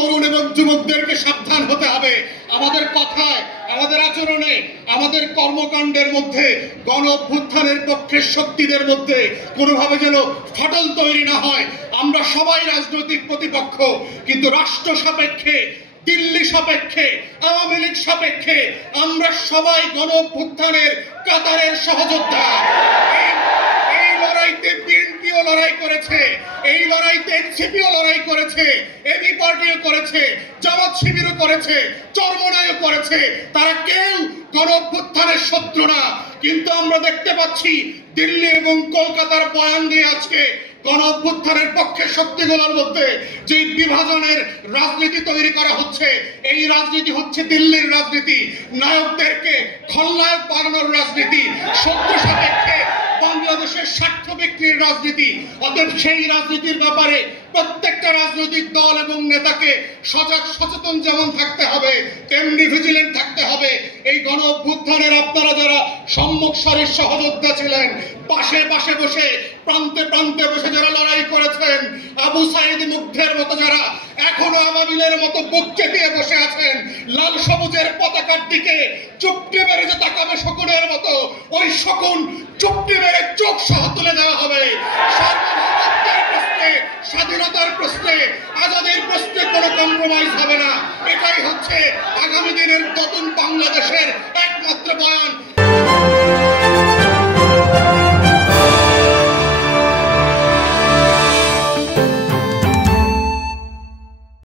তরুণ এবং যুবকদেরকে সাবধান হতে হবে। আমাদের কথায়, আমাদের আচরণে, আমাদের কর্মকাণ্ডের মধ্যে গণ অভ্যুত্থানের পক্ষের শক্তিদের মধ্যে কোনোভাবে যেন ফাটল তৈরি না হয়। আমরা সবাই রাজনৈতিক প্রতিপক্ষ, কিন্তু রাষ্ট্র সাপেক্ষে, দিল্লি সাপেক্ষে, আওয়ামী লীগ সাপেক্ষে আমরা সবাই গণ অভ্যুত্থানের কাতারের সহযোদ্ধা। এই লড়াইতে বিএনপিও লড়াই করেছে, এই লড়াইতে এনসিপিও লড়াই করেছে, এবি পার্টিও করেছে, জামাত শিবিরও করেছে, চরমনাইও করেছে। তারা কেউ গণ অভ্যুত্থানের শত্রু না। কিন্তু আমরা দেখতে পাচ্ছি দিল্লি এবং কলকাতার বয়ান দিয়ে আজকে গণ অভ্যুত্থানের পক্ষে শক্তিগুলোর মধ্যে যে বিভাজনের রাজনীতি তৈরি করা হচ্ছে, এই রাজনীতি হচ্ছে দিল্লির রাজনীতি, নায়কদেরকে খলনায়ক বানানোর রাজনীতি, শত্রু সাপেক্ষে বাংলাদেশের স্বার্থ বিক্রির রাজনীতি। অতএব সেই রাজনীতির ব্যাপারে প্রত্যেকটা রাজনৈতিক দল এবং নেতাকে সজাগ সচেতন যেমন থাকতে হবে, তেমনি ভিজিলেন্ট থাকতে হবে। এই গণ অভ্যুত্থানের আপনারা যারা সম্মুখ সারির সহযোদ্ধা ছিলেন, পাশে পাশে বসে, প্রান্তে প্রান্তে বসে যারা লড়াই করেছেন, আবু সাইদ মুগ্ধের মতো যারা এখনো আবাবিলের মতো বুক চেতিয়ে বসে আছেন, লাল সবুজের পতাকার দিকে চুপটি মেরে যে তাকাবে শকুনের মতো, ওই শকুন চুপটি মেরে চোখ সহ তুলে দেওয়া হবে। সার্বভৌমত্বের প্রশ্নে, স্বাধীনতার প্রশ্নে, আজাদির প্রশ্নে কোনো কম্প্রোমাইজ হবে না। এটাই হচ্ছে আগামী দিনের নতুন বাংলাদেশের একমাত্র বয়ান।